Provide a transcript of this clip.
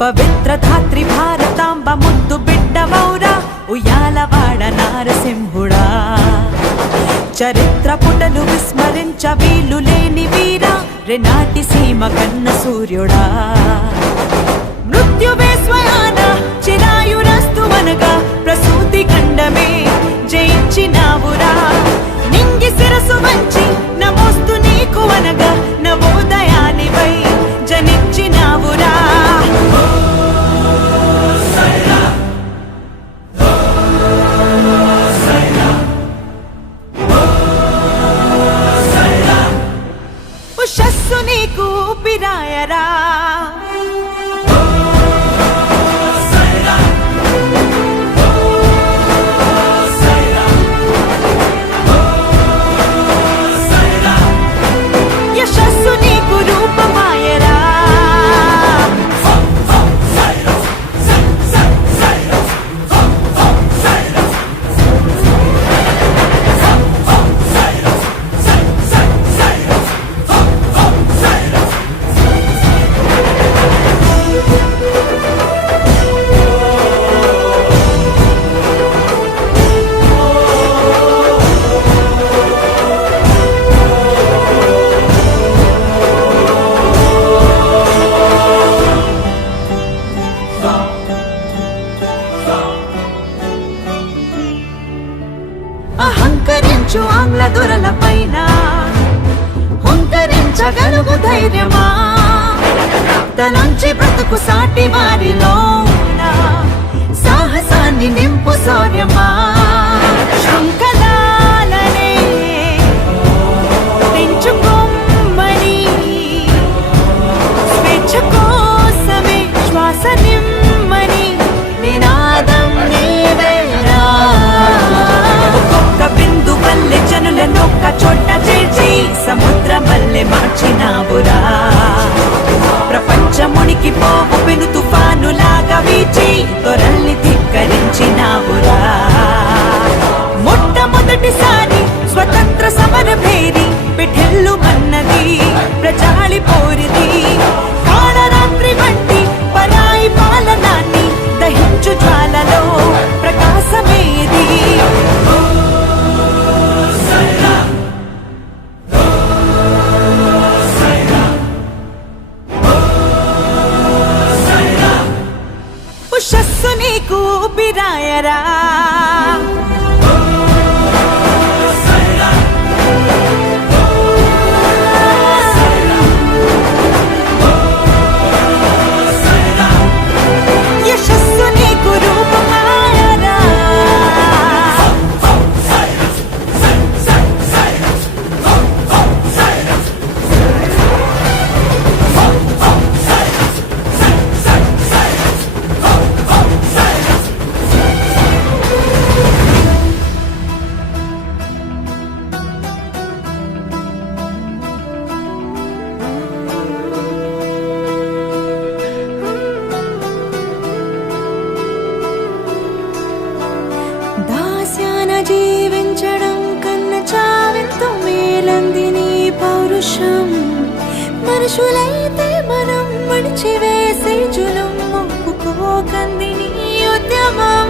పవిత్ర ధాత్రి భారతాంబ ముద్దు బిడ్డవౌరా ఉయ్యాలవాడ నారసింహుడా చరిత్ర పుటలు విస్మరించ వీలు లేని వీరా రెనాటి సీమ కన్న సూర్యుడా మృత్యువే స్వయాన చిరాయురస్తువనగా ప్రసూతి ఖండమే జయించినావురా నింగి శిరసు వంచి నమోస్తు నీకు అనగా నవోదయానివై జనించినావురా ఉషస్సు నీకు పిరాయరా యశస్సు నీకు రూపమాయరా అహంకరించు ఆంగ్ల దొరల పైన హుంకరించగలుగు ధైర్యమా తలంచి బ్రతుకు సాటి వారిలోన సాహసాన్ని నింపు శౌర్యమా శృంఖలాలనే పెంచుకోమని స్వేచ్ఛ కోసమే శ్వాస నిమ్మని నినాదం నీవేరా బిందు వల్లే జనులనొక్క చోట చేర్చి సముద్రం వల్లే మార్చినావురా ప్రపంచమునికి పోవు పెను తుఫానులాగా వీచి తొరల్ని ధిక్కరించినావురా మొట్టమొదటిసారి స్వతంత్ర సమర భేరి పిఠెల్లు మన్నది ప్రజాళి పోరిది కాళరాత్రి వంటి పరాయి పాలనాన్ని దహించు జ్వాలలో ప్రకాశమేది ఉషస్సు నీకు పిరాయరా యశస్సు నీకు రూపమాయరా దాస్యాన జీవించడం కన్న చావెంతో మేలంది నీ పౌరుషం మనుషులైతే మనం మడిచివేసే జులం ఒప్పుకోకంది నీ ఉద్యమం